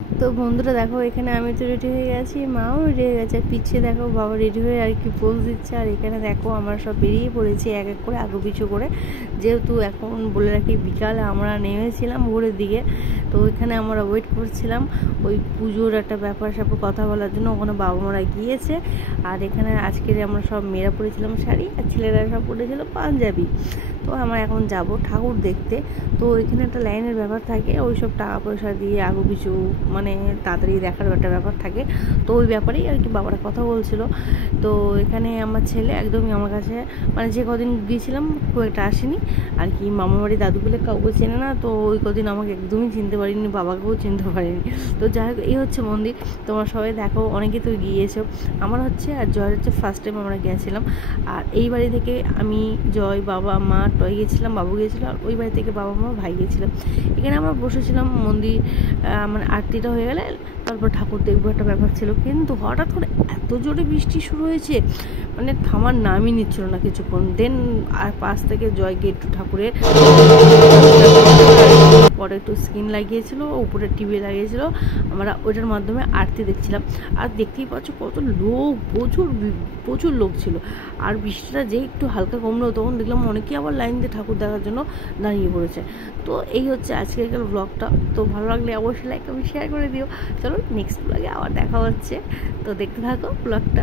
তো বন্ধুরা দেখো, এখানে আমি তো রেডি হয়ে গেছি, মাও রেডি হয়ে গেছে, পিছিয়ে দেখো বাবা রেডি হয়ে আর কি পোজ দিচ্ছে। আর এখানে দেখো আমরা সব বেরিয়ে পড়েছি এক এক করে আগু পিছু করে, যেহেতু এখন বলে রাখি বিকালে আমরা নেমেছিলাম ভোরের দিকে। তো ওইখানে আমরা ওয়েট করছিলাম ওই পুজোর একটা ব্যাপার স্যাপার কথা বলার জন্য, ওখানে বাবা মারা গিয়েছে। আর এখানে আজকের আমরা সব মেয়েরা পরেছিলাম শাড়ি আর ছেলেরা সব পরেছিল পাঞ্জাবি। তো আমরা এখন যাব ঠাকুর দেখতে। তো এখানে একটা লাইনের ব্যাপার থাকে, ওই সব টাকা পয়সা দিয়ে আগু পিছু মানে তাড়াতাড়ি দেখার একটা ব্যাপার থাকে। তো ওই ব্যাপারেই আর কি বাবারা কথা বলছিল। তো এখানে আমার ছেলে একদমই আমার কাছে মানে যে কদিন গিয়েছিলাম খুব একটা আসেনি আর কি, মামা বাড়ি দাদু বলে কাউকে চেনে না। তো ওই কদিন আমাকে একদমই চিনতে পারিনি, বাবাকেও চিনতে পারিনি। তো যাই হোক, এই হচ্ছে মন্দির। তোমরা সবাই দেখো, অনেকে তো গিয়েছো। আমার হচ্ছে আর জয়ের হচ্ছে ফার্স্ট টাইম আমরা গিয়েছিলাম। আর এই বাড়ি থেকে আমি, জয়, বাবা, মা, টয় গিয়েছিলাম, বাবু গিয়েছিল। আর ওই বাড়ি থেকে বাবা মা ভাই গিয়েছিলাম। এখানে আমরা বসেছিলাম মন্দির মানে আরতিটা হয়ে গেলে তারপর ঠাকুর দেখবো একটা ব্যাপার ছিল। কিন্তু হঠাৎ করে এত জোরে বৃষ্টি শুরু হয়েছে, মানে থামার নামই নিচ্ছিল না কিছুক্ষণ। দেন আর পাশ থেকে জয়কে একটু ঠাকুরের পরে একটু স্ক্রিন লাগিয়েছিল, উপরে টিভি লাগিয়েছিল, আমরা ওইটার মাধ্যমে আরতি দেখছিলাম। আর দেখতেই পাচ্ছ কত লোক, প্রচুর লোক ছিল। আর বৃষ্টিটা যে একটু হালকা কমলো তখন দেখলাম অনেকেই আবার লাইন দিয়ে ঠাকুর দেখার জন্য দাঁড়িয়ে পড়েছে। তো এই হচ্ছে আজকের ব্লগটা। তো ভালো লাগলে অবশ্যই লাইক কমেন্ট শেয়ার করে দিও। চলো নেক্সট ব্লগে আবার দেখা হচ্ছে, তো দেখতে থাকো ব্লগটা।